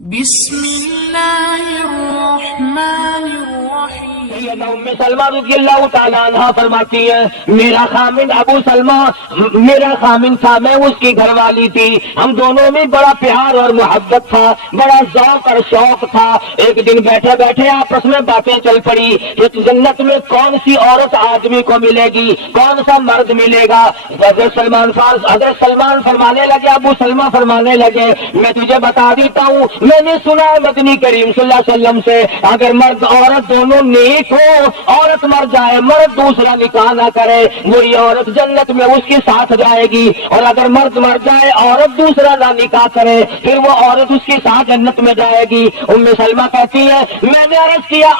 بسم اللہ الرحمن الرحیم۔ سیدہ ام سلمہ رضی اللہ تعالیٰ عنہ فرماتی ہے میرا خامن ابو سلمہ میرا خامن تھا، میں اس کی گھر والی تھی، ہم دونوں میں بڑا پیار اور محبت تھا، بڑا ذوق اور شوق تھا۔ ایک دن بیٹھے بیٹھے آپس میں باتیں چل پڑی کہ جنت میں کون سی عورت آدمی کو ملے گی، کون سا مرد ملے گا۔ حضرت سلمان فرمانے لگے، ابو سلمہ فرمانے لگے میں تجھے بتا دیتا ہوں، میں نے سنا ہے مدنی کریم صلی اللہ علیہ وسلم سے اگر مرد عورت دونوں نیک ہو، عورت مر جائے مرد دوسرا نکاح نہ کرے، وہی عورت جنت میں اس کے ساتھ جائے گی، اور اگر مرد مر جائے عورت دوسرا نہ نکاح کرے پھر وہ عورت اس کے ساتھ جنت میں جائے گی۔ ام سلمہ کہتی ہے میں نے عرض کیا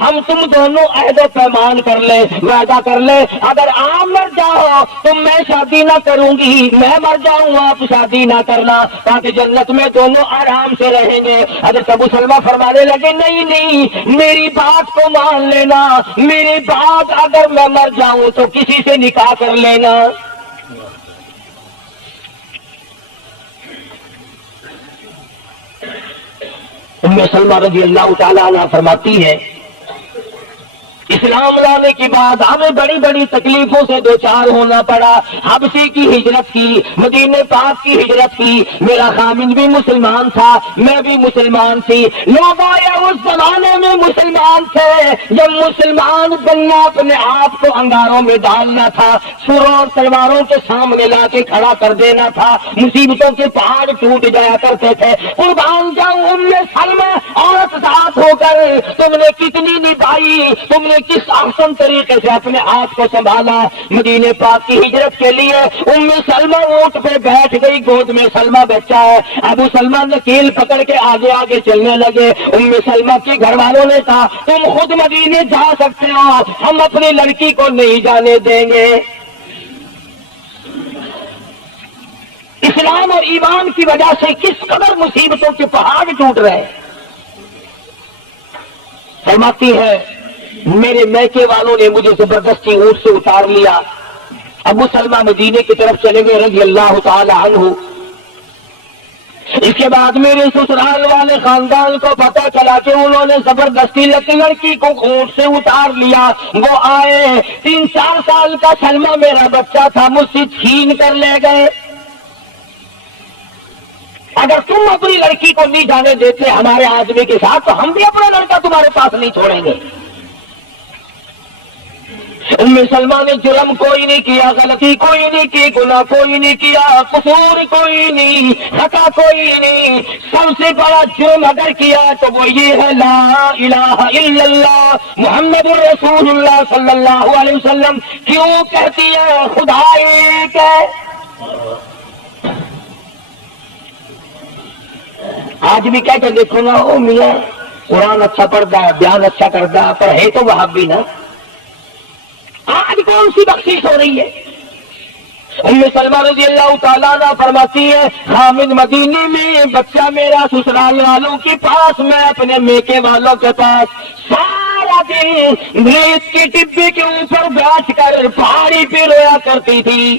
ہم تم دونوں عہد و پیمان کر لے، وعدہ کر لے، اگر آپ مر جاؤ تو میں شادی نہ کروں گی، میں مر جاؤں آپ شادی نہ کرنا، تاکہ جنت میں دونوں آرام سے رہیں گے۔ حضرت ابو سلمہ فرمانے لگے نہیں میری بات کو مان لینا، میری بات اگر میں مر جاؤں تو کسی سے نکاح کر لینا۔ ام سلمہ رضی اللہ تعالیٰ عنہ فرماتی ہے اسلام لانے کے بعد ہمیں بڑی بڑی تکلیفوں سے دوچار ہونا پڑا، حبشے کی ہجرت کی، مدینے پاک کی ہجرت کی، میرا خامن بھی مسلمان تھا، میں بھی مسلمان تھی، لوگ آیا اس زمانے میں مسلمان تھے جب مسلمان بننا اپنے آپ کو انگاروں میں ڈالنا تھا، سروں اور تلواروں کے سامنے لا کے کھڑا کر دینا تھا، مصیبتوں کے پہاڑ ٹوٹ جایا کرتے تھے۔ قربان جاؤں ام سلمہ عورت ذات ہو کر تم نے کتنی نبھائی، تم نے کس احسن طریقے سے اپنے آپ کو سنبھالا۔ مدینے پاک کی ہجرت کے لیے ام سلمہ اونٹ پہ بیٹھ گئی، گود میں سلمہ بچہ ہے، ابو سلمہ نکیل پکڑ کے آگے آگے چلنے لگے۔ ام سلمہ کے گھر والوں نے کہا تم خود مدینے جا سکتے ہو، ہم اپنی لڑکی کو نہیں جانے دیں گے۔ اسلام اور ایمان کی وجہ سے کس قدر مصیبتوں کے پہاڑ ٹوٹ رہے۔ فرماتی ہے میرے میکے والوں نے مجھے زبردستی اونٹ سے اتار لیا، ابو سلمہ مدینے کی طرف چلے گئے رضی اللہ تعالی عنہ۔ اس کے بعد میرے سسرال والے خاندان کو پتہ چلا کہ انہوں نے زبردستی لڑکی کو اونٹ سے اتار لیا۔ وہ آئے 3-4 سال کا سلمہ میرا بچہ تھا، مجھ سے چھین کر لے گئے۔ اگر تم اپنی لڑکی کو نہیں جانے دیتے ہمارے آدمی کے ساتھ تو ہم بھی اپنا لڑکا تمہارے پاس نہیں چھوڑیں گے۔ ام سلمہ نے جرم کوئی نہیں کیا، غلطی کوئی نہیں کی، گناہ کوئی نہیں کیا، قصور کوئی نہیں، خطا کوئی نہیں، سب سے بڑا جرم اگر کیا تو وہ یہ ہے لا الہ الا اللہ محمد رسول اللہ صلی اللہ علیہ وسلم۔ کیوں کہتی ہے خدا ایک ہے؟ آج بھی کہتے دیکھو نا او میاں قرآن اچھا پڑھتا ہے، بیان اچھا کرتا ہے، پر ہے تو وہابی نا۔ آج کون سی بخشش ہو رہی ہے؟ ام سلمہ رضی اللہ تعالیٰ عنہ فرماتی ہے خامن مدینے میں، بچہ میرا سسرال والوں کے پاس، میں اپنے میکے والوں کے پاس، سارا دن ریت کے ڈبے کے اوپر بیٹھ کر پہاڑی پہ رویا کرتی تھی۔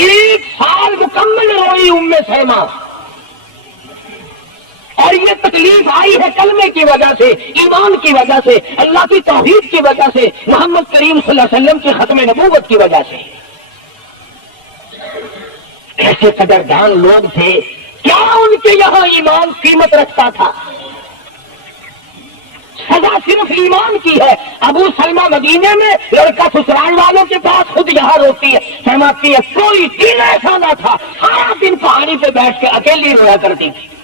1 سال مکمل روئی ام سلمہ، اور یہ تکلیف آئی ہے کلمے کی وجہ سے، ایمان کی وجہ سے، اللہ کی توحید کی وجہ سے، محمد کریم صلی اللہ علیہ وسلم کی ختم نبوت کی وجہ سے۔ ایسے قدردان لوگ تھے، کیا ان کے یہاں ایمان قیمت رکھتا تھا؟ سزا صرف ایمان کی ہے۔ ابو سلمہ مدینے میں، لڑکا سسرال والوں کے پاس، خود یہاں روتی ہے، فرماتی ہے کوئی دن ایسا نہ تھا سارا دن پہاڑی پہ بیٹھ کے اکیلی رویا کرتی تھی۔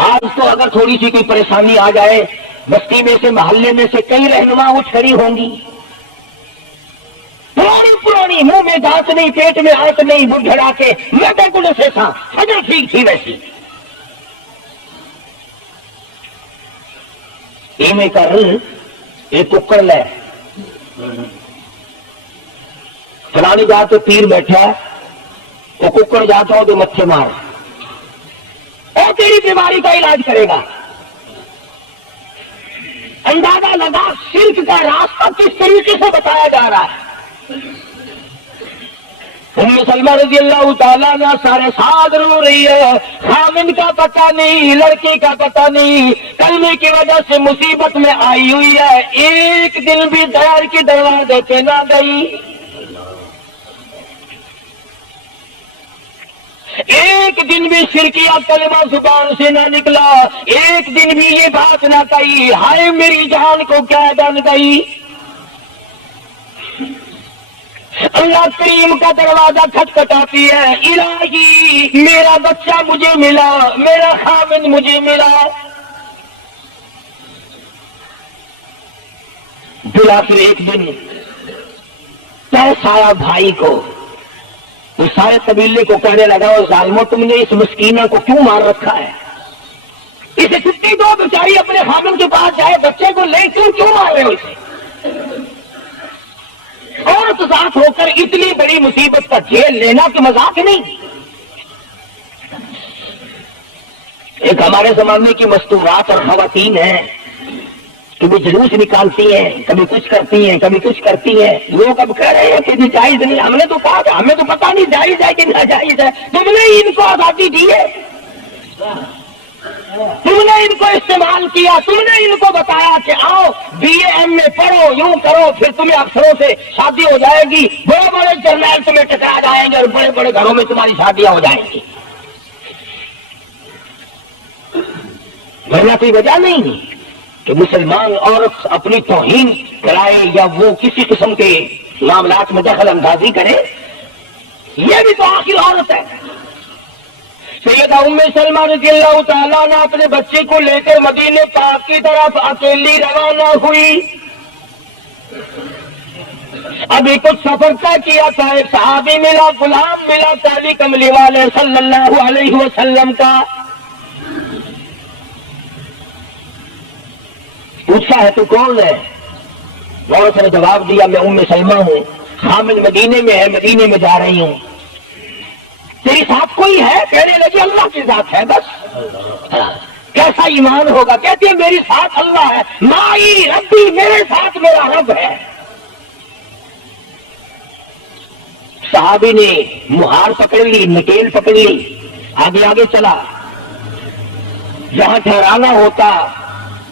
آج تو اگر تھوڑی سی کوئی پریشانی آ جائے، بستی میں سے محلے میں سے کئی رہنما اٹھ کھڑی ہوں گی، پرانی منہ میں دانت نہیں، پیٹ میں آنت نہیں، بڑھڑا کے میں بالکل ایسے تھا، حجر ٹھیک تھی ویسی۔ ایویں کر ایک ککڑ لے، فلانی جا تو تیر بیٹھا ہے، وہ ککڑ جاتا ہو تو مچھے مار، اور تیری بیماری کا علاج کرے گا۔ اندازہ لگا شرک کا راستہ کس طریقے سے بتایا جا رہا ہے۔ ام سلمہ رضی اللہ تعالیٰ عنہ سارے ساتھ رو رہی ہے، خامن کا پتہ نہیں، لڑکی کا پتہ نہیں، کلمے کی وجہ سے مصیبت میں آئی ہوئی ہے، ایک دن بھی غیر کے دروازے پہ نہ گئی، ایک دن بھی شرکیہ کلمہ زبان سے نہ نکلا، ایک دن بھی یہ بات نہ کہی ہائے میری جان کو کیا بن گئی۔ اللہ کریم کا دروازہ کھٹکھٹاتی ہے، الہی میرا بچہ مجھے ملا، میرا خامن مجھے ملا۔ بالآخر ایک دن پیسہ آیا بھائی کو، وہ سارے قبیلے کو کہنے لگا وہ ظالمو تم نے اس مسکینہ کو کیوں مار رکھا ہے، اسے چھٹی دو بیچاری اپنے خامن کے پاس جائے، بچے کو لے کیوں مار رہے ہو اسے؟ عورت ذات ہو کر اتنی بڑی مصیبت کا جھیل لینا کہ مذاق نہیں۔ ایک ہمارے زمانے کی مستورات اور خواتین ہیں، کبھی جلوس نکالتی ہیں، کبھی کچھ کرتی ہیں، کبھی کچھ کرتی ہیں، لوگ اب کہہ رہے ہیں کہ جائز نہیں، ہم نے تو کہا کہ ہمیں تو پتہ نہیں جائز ہے کہ ناجائز ہے، تم نے ان کو آزادی دی ہے، تم نے ان کو استعمال کیا، تم نے ان کو بتایا کہ آؤ بی اے ایم میں پڑھو، یوں کرو، پھر تمہیں افسروں سے شادی ہو جائے گی، بڑے بڑے جرنیل تمہیں ٹکرا جائیں گے اور بڑے بڑے گھروں میں تمہاری شادیاں ہو جائیں گی، ورنہ کوئی وجہ نہیں کہ مسلمان عورت اپنی توہین کرائے یا وہ کسی قسم کے معاملات میں دخل اندازی کرے، یہ بھی تو آخر عورت ہے۔ سیدہ ام سلمہ رضی اللہ تعالیٰ نے اپنے بچے کو لے کر مدینے پاک کی طرف اکیلی روانہ ہوئی۔ ابھی کچھ سفر طے کیا تھا، ایک صحابی ملا، غلام ملا کالی کملی والے صلی اللہ علیہ وسلم کا، پوچھا ہے تو کون ہے؟ عورت نے جواب دیا میں ام سلمہ ہوں، خامن مدینے میں ہے، مدینے میں جا رہی ہوں، تیری ساتھ کوئی ہے؟ کہنے لگی اللہ کی ذات ہے بس۔ کیسا ایمان ہوگا؟ کہتی ہے میری ساتھ اللہ ہے، مائی ربی میرے ساتھ میرا رب ہے۔ صحابی نے مہار پکڑ لی، نکیل پکڑ لی، آگے آگے چلا، جہاں ٹھہرانا ہوتا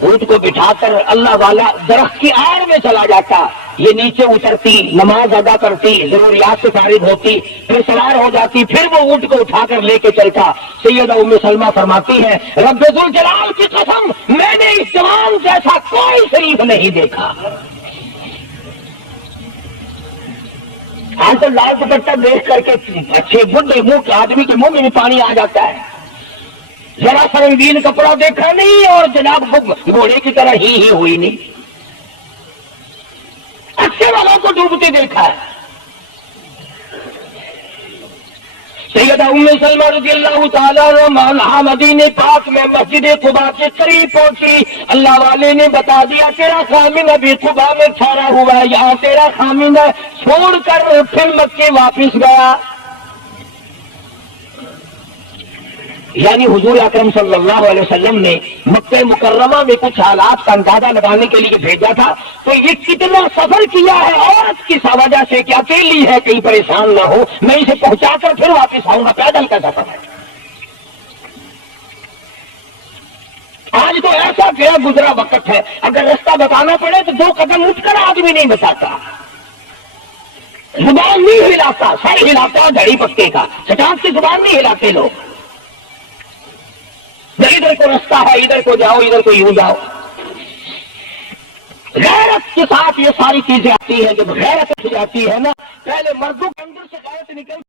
اونٹ کو بٹھا کر اللہ والا درخت کی آڑ میں چلا جاتا، یہ نیچے اترتی، نماز ادا کرتی، ضروریات سے فارغ ہوتی، پھر سوار ہو جاتی، پھر وہ اونٹ کو اٹھا کر لے کے چلتا۔ سیدہ ام سلمہ فرماتی ہے رب ذوالجلال کی قسم میں نے اس جوان جیسا کوئی شریف نہیں دیکھا۔ آج تو لال دوپٹہ دیکھ کر کے اچھے بڈھے منہ کے آدمی کے منہ میں بھی پانی آ جاتا ہے، ذرا سا رنگین کپڑا دیکھا نہیں اور جناب گھوڑے کی طرح ہی ہوئی نہیں، اچھے والوں کو ڈوبتے دیکھا ہے۔ سیدہ ام سلمہ رضی اللہ تعالیٰ عنہا مدینے پاک میں مسجد قباء کے قریب پہنچی، اللہ والے نے بتا دیا تیرا خامن ابھی قباء میں ٹھہرا ہوا ہے، یہاں تیرا خامن ہے، چھوڑ کر پھر مکے واپس گیا۔ یعنی حضور اکرم صلی اللہ علیہ وسلم نے مکہ مکرمہ میں کچھ حالات کا اندازہ لگانے کے لیے بھیجا تھا، تو یہ کتنا سفر کیا ہے عورت کی وجہ سے کہ اکیلی ہے، کہیں پریشان نہ ہو، میں اسے پہنچا کر پھر واپس آؤں گا، پیدل کا سفر ہے۔ آج تو ایسا گیا گزرا وقت ہے، اگر رستہ بتانا پڑے تو 2 قدم اٹھ کر آدمی نہیں بتاتا، زبان نہیں ہلاتا، سر ہلاتا ہے گھڑی پکے کا، چٹان کی زبان نہیں ہلاتے لوگ، ادھر کو رستہ ہے، ادھر کو جاؤ، ادھر کو یوں جاؤ۔ غیرت کے ساتھ یہ ساری چیزیں آتی ہیں، جب غیرت اٹھ جاتی ہے نا، پہلے مردوں کے اندر سے غیرت نکل